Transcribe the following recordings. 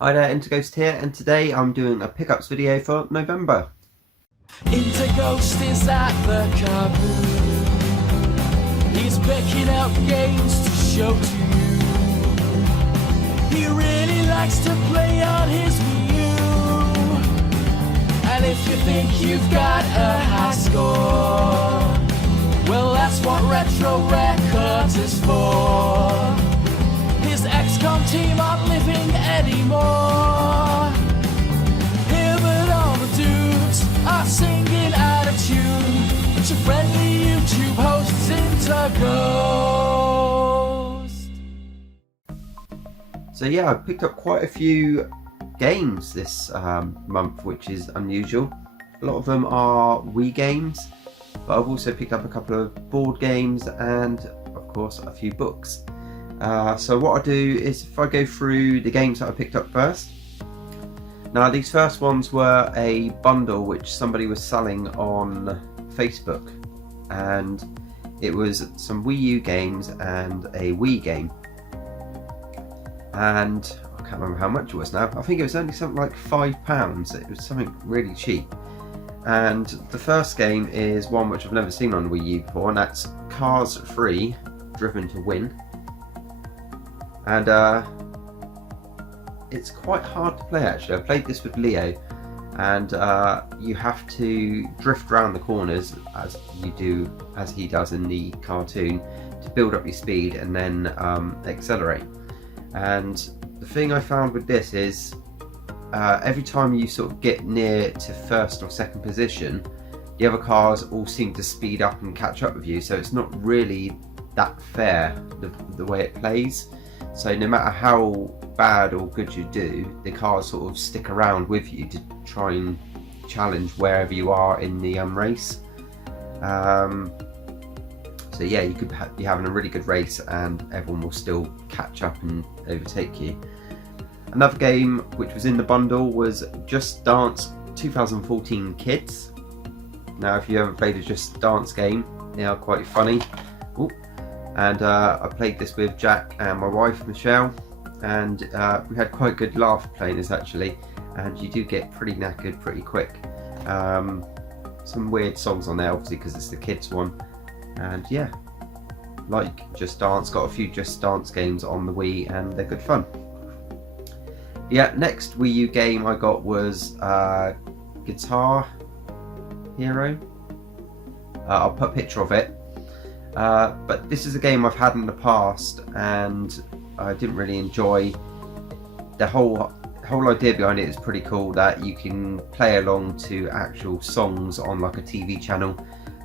Hi there, Interghost here, and today I'm doing a pickups video for November. Interghost is at the caboose. He's picking up games to show to you. He really likes to play on his Wii U. And if you think you've got a high score, well, that's what Retro Records is for. His XCOM team aren't living anymore. Him and all the dudes are singing out of tune. It's your friendly YouTube hosts, interghost. So yeah, I picked up quite a few games this month, which is unusual. A lot of them are Wii games, but I've also picked up a couple of board games and of course a few books. So what I do is if I go through the games that I picked up first. Now these first ones were a bundle which somebody was selling on Facebook, and it was some Wii U games and a Wii game, and I can't remember how much it was now. I think it was only something like £5. It was something really cheap. And the first game is one which I've never seen on Wii U before, and that's Cars 3 Driven to Win. And it's quite hard to play actually. I played this with Leo, and you have to drift around the corners as he does in the cartoon to build up your speed and then accelerate. And the thing I found with this is every time you sort of get near to first or second position, the other cars all seem to speed up and catch up with you, so it's not really that fair the way it plays. So no matter how bad or good you do, the cars sort of stick around with you to try and challenge wherever you are in the race. So yeah, you could be having a really good race and everyone will still catch up and overtake you. Another game which was in the bundle was Just Dance 2014 Kids. Now if you ever played a Just Dance game, they are quite funny. Ooh. And I played this with Jack and my wife Michelle, and we had quite a good laugh playing this actually, and you do get pretty knackered pretty quick. Some weird songs on there obviously because it's the kids one, and yeah, like Just Dance, got a few Just Dance games on the Wii and they're good fun. Yeah, next Wii U game I got was Guitar Hero. I'll put a picture of it. But this is a game I've had in the past and I didn't really enjoy. The whole idea behind it is pretty cool, that you can play along to actual songs on like a TV channel,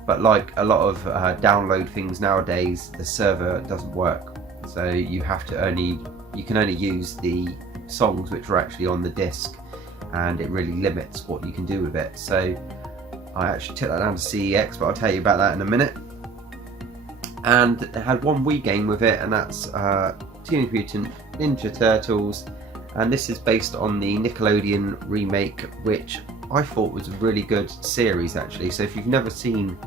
but like a lot of download things nowadays, the server doesn't work, so you can only use the songs which are actually on the disc, and it really limits what you can do with it. So I actually took that down to CEX, but I'll tell you about that in a minute. And it had one Wii game with it, and that's Teenage Mutant Ninja Turtles, and this is based on the Nickelodeon remake, which I thought was a really good series actually. So if you've never seen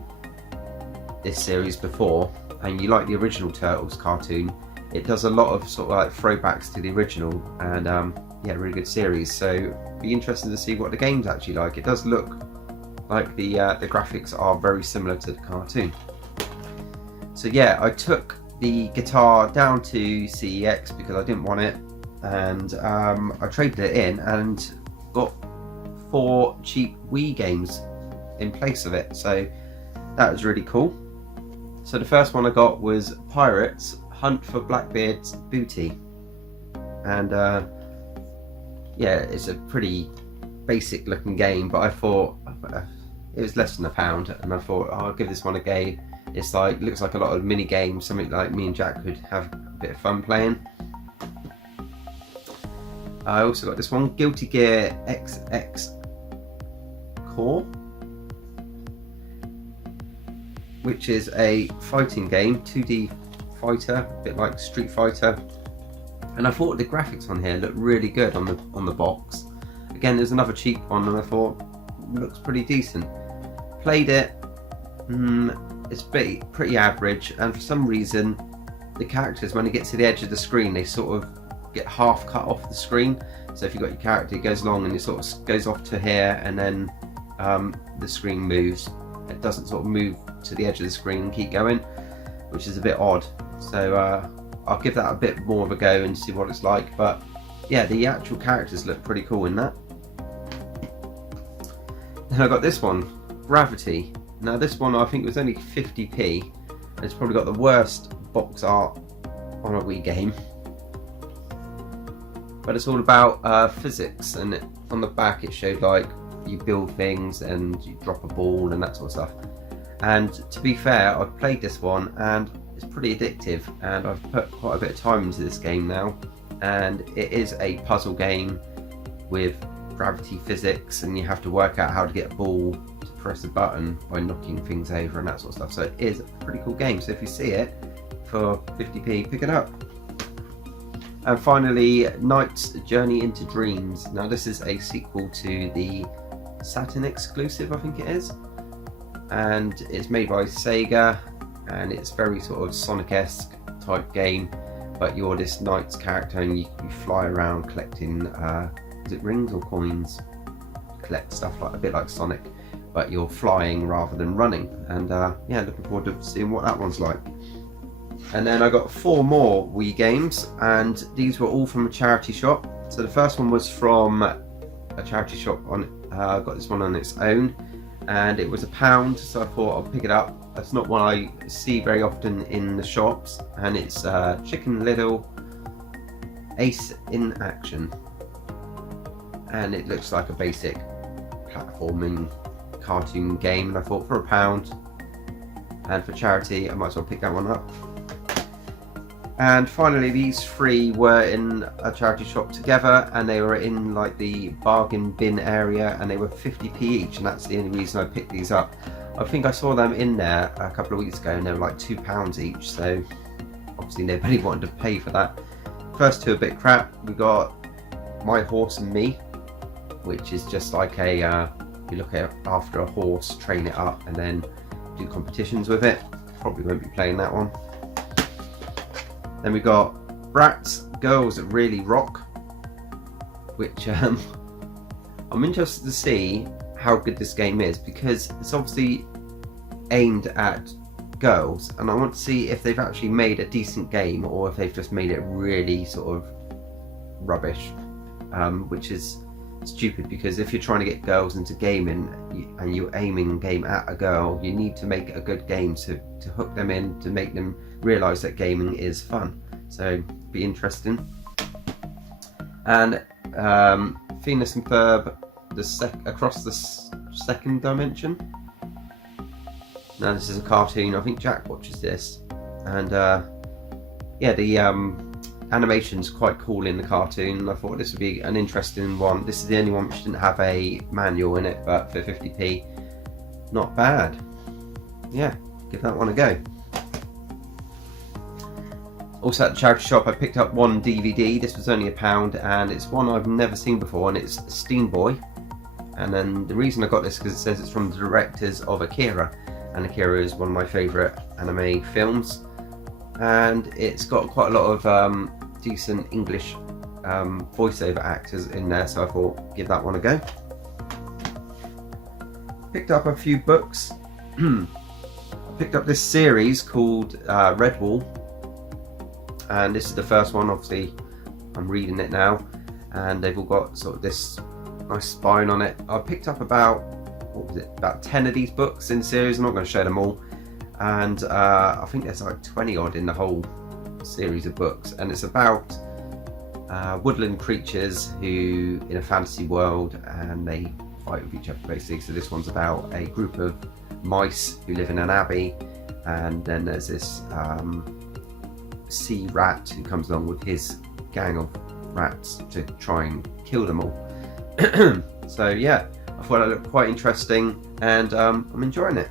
this series before and you like the original Turtles cartoon, it does a lot of sort of like throwbacks to the original, and yeah, really good series. So be interested to see what the game's actually like. It does look like the graphics are very similar to the cartoon. So yeah, I took the guitar down to CEX because I didn't want it, and I traded it in and got 4 cheap Wii games in place of it, so that was really cool. So the first one I got was Pirates Hunt for Blackbeard's Booty, and yeah, it's a pretty basic looking game, but I thought it was less than £1, and I thought, oh, I'll give this one a go. It's like, looks like a lot of mini games, something like me and Jack could have a bit of fun playing. I also got this one, Guilty Gear XX Core, which is a fighting game, 2D fighter, a bit like Street Fighter. And I thought the graphics on here looked really good on the box. Again, there's another cheap one, and I thought looks pretty decent. Played it. It's pretty average, and for some reason the characters, when they get to the edge of the screen, they sort of get half cut off the screen. So if you've got your character, it goes along and it sort of goes off to here, and then the screen moves. It doesn't sort of move to the edge of the screen and keep going, which is a bit odd. So I'll give that a bit more of a go and see what it's like. But yeah, the actual characters look pretty cool in that. Then I got this one, Gravity. Now this one I think was only 50p. It's probably got the worst box art on a Wii game. But it's all about physics, and on the back it showed like you build things and you drop a ball and that sort of stuff. And to be fair, I've played this one and it's pretty addictive, and I've put quite a bit of time into this game now. And it is a puzzle game with gravity physics, and you have to work out how to get a ball to press a button by knocking things over and that sort of stuff. So it is a pretty cool game. So if you see it for 50p, pick it up. And finally, Knight's Journey into Dreams. Now this is a sequel to the Saturn exclusive, I think it is, and it's made by Sega, and it's very sort of Sonic-esque type game, but you're this knight's character and you fly around collecting is it rings or coins? Collect stuff like a bit like Sonic, but you're flying rather than running. And yeah, looking forward to seeing what that one's like. And then I got 4 more Wii games, and these were all from a charity shop. So the first one was from a charity shop on I got this one on its own, and it was £1, so I thought I'll pick it up. That's not one I see very often in the shops, and it's Chicken Little Ace in Action, and it looks like a basic platforming cartoon game, and I thought for £1 and for charity I might as well pick that one up. And finally, these 3 were in a charity shop together, and they were in like the bargain bin area, and they were 50p each, and that's the only reason I picked these up. I think I saw them in there a couple of weeks ago and they were like £2 each, so obviously nobody wanted to pay for that. First 2 a bit crap. We got My Horse and Me, which is just like a you look after a horse, train it up, and then do competitions with it. Probably won't be playing that one. Then we got Bratz Girls That Really Rock, which I'm interested to see how good this game is, because it's obviously aimed at girls, and I want to see if they've actually made a decent game or if they've just made it really sort of rubbish, which is stupid, because if you're trying to get girls into gaming and you're aiming a game at a girl, you need to make a good game to hook them in, to make them realise that gaming is fun. So be interesting. And Phineas and Ferb, Across the Second Dimension. Now this is a cartoon. I think Jack watches this, and yeah, the animation's quite cool in the cartoon, and I thought this would be an interesting one. This is the only one which didn't have a manual in it, but for 50p, not bad. Yeah, give that one a go. Also at the charity shop I picked up 1 DVD. This was only £1, and it's one I've never seen before, and it's Steam Boy. And then the reason I got this because it says it's from the directors of Akira, and Akira is one of my favourite anime films, and it's got quite a lot of decent English voiceover actors in there, so I thought give that one a go. Picked up a few books. I picked up this series called Redwall, and this is the first one. Obviously I'm reading it now, and they've all got sort of this nice spine on it. I picked up about 10 of these books in the series. I'm not going to show them all, and I think there's like 20 odd in the whole series of books, and it's about woodland creatures who in a fantasy world, and they fight with each other basically. So this one's about a group of mice who live in an abbey, and then there's this sea rat who comes along with his gang of rats to try and kill them all. So yeah, I thought it looked quite interesting, and I'm enjoying it.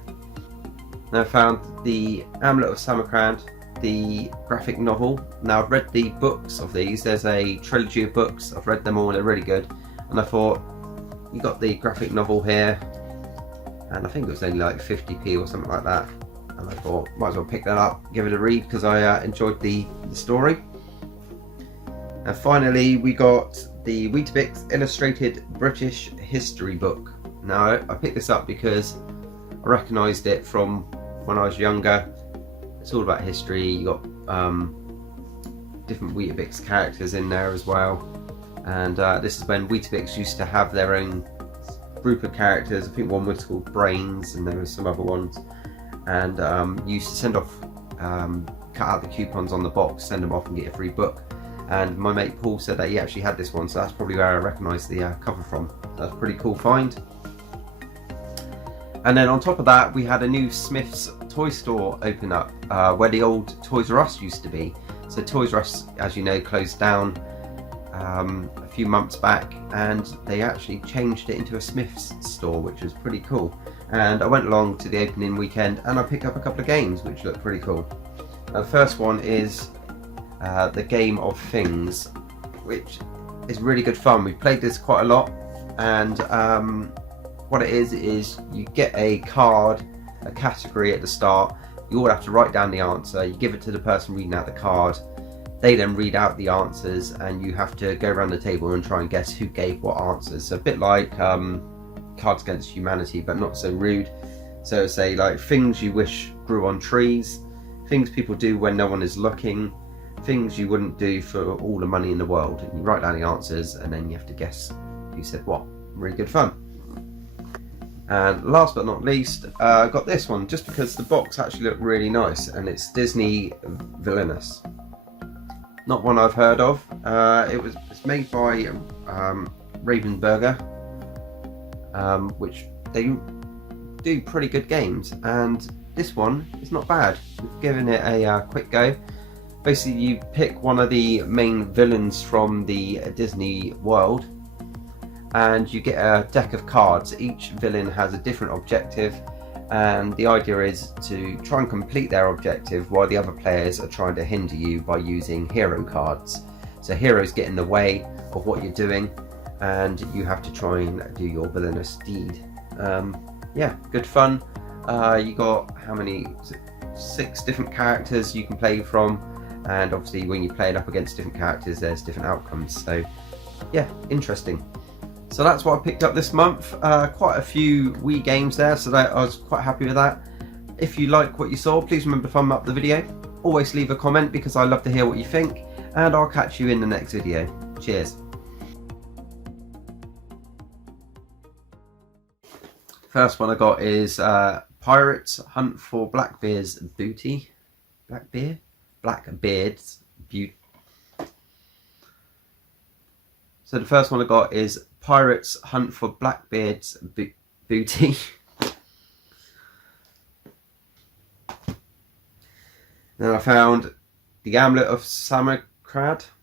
Now I found the Amulet of Samarkand, the graphic novel. Now I've read the books of these. There's a trilogy of books. I've read them all. They're really good. And I thought, you got the graphic novel here, and I think it was only like 50p or something like that. And I thought, might as well pick that up, give it a read, because I enjoyed the story. And finally, we got the Weetabix Illustrated British History book. Now, I picked this up because I recognised it from when I was younger. It's all about history. You got different Weetabix characters in there as well. And this is when Weetabix used to have their own group of characters. I think one was called Brains, and there were some other ones. And you used to send off, cut out the coupons on the box, send them off, and get a free book. And my mate Paul said that he actually had this one, so that's probably where I recognised the cover from. That's a pretty cool find. And then on top of that, we had a new Smith's toy store open up, where the old Toys R Us used to be. So Toys R Us, as you know, closed down a few months back, and they actually changed it into a Smith's store, which was pretty cool. And I went along to the opening weekend and I picked up a couple of games which look pretty cool. The first one is the Game of Things, which is really good fun. We played this quite a lot, and what it is you get a card, a category at the start. You all have to write down the answer. You give it to the person reading out the card. They then read out the answers, and you have to go around the table and try and guess who gave what answers. So a bit like Cards Against Humanity, but not so rude. So say like things you wish grew on trees, things people do when no one is looking, things you wouldn't do for all the money in the world. And you write down the answers, and then you have to guess who said what. Really good fun. And last but not least, I got this one just because the box actually looked really nice, and it's Disney Villainous. Not one I've heard of. It's made by Raven Burger, which they do pretty good games, and this one is not bad. We've given it a quick go. Basically, you pick one of the main villains from the Disney world, and you get a deck of cards. Each villain has a different objective, and the idea is to try and complete their objective while the other players are trying to hinder you by using hero cards. So heroes get in the way of what you're doing, and you have to try and do your villainous deed. Yeah, good fun. You got how many? 6 different characters you can play from, and obviously when you play it up against different characters, there's different outcomes. So yeah, interesting. So that's what I picked up this month. Quite a few Wii games there, so I was quite happy with that. If you like what you saw, please remember to thumb up the video. Always leave a comment because I love to hear what you think, and I'll catch you in the next video. Cheers. First one I got is Pirates Hunt for Blackbeard's Booty. Blackbeard's Beauty. So the first one I got is Pirates Hunt for Blackbeard's Booty. Then I found the Amulet of Samarkand.